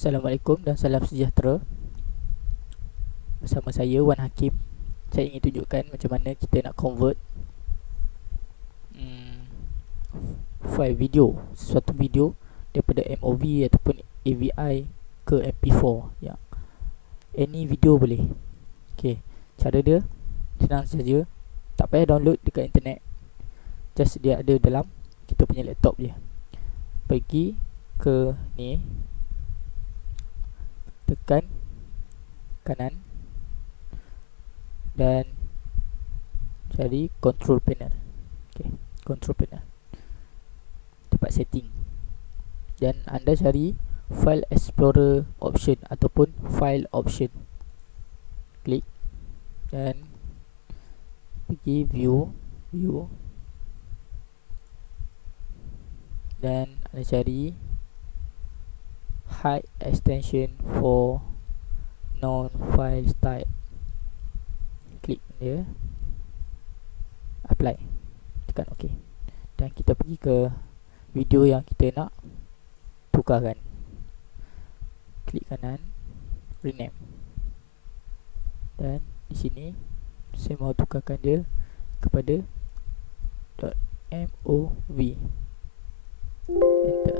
Assalamualaikum dan salam sejahtera. Bersama saya Wan Hakim. Saya ingin tunjukkan macam mana kita nak convert file video, sesuatu video daripada MOV ataupun AVI ke MP4 yang any video boleh. Okey, cara dia senang saja. Tak payah download dekat internet. Just dia ada dalam kita punya laptop je. Pergi ke ni, tekan kanan dan cari control panel. Okey, control panel. Tempat setting. Dan anda cari file explorer option ataupun file option. Klik dan pergi view dan anda cari hide extension for non file type. Klik dia, apply, tekan OK, dan kita pergi ke video yang kita nak tukarkan. Klik kanan, rename, dan di sini saya mau tukarkan dia kepada .mov. Enter.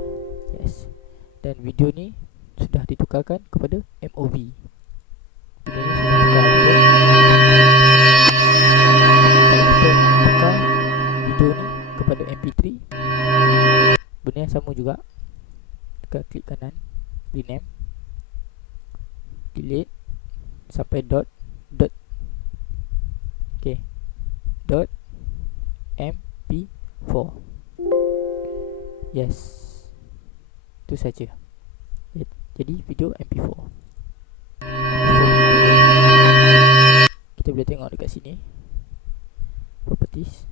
Yes. Dan video ni sudah ditukarkan kepada MOV. Video ni sudah tukar video ni kepada MP3. Benda yang sama juga. Tekan klik kanan, rename, delete sampai dot. Okay, .mp4. Yes, itu saja. Jadi video MP4. Kita boleh tengok dekat sini, properties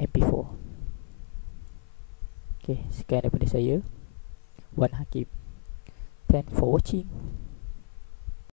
MP4. Okay, sekian daripada saya, Wan Hakim. Thanks for watching.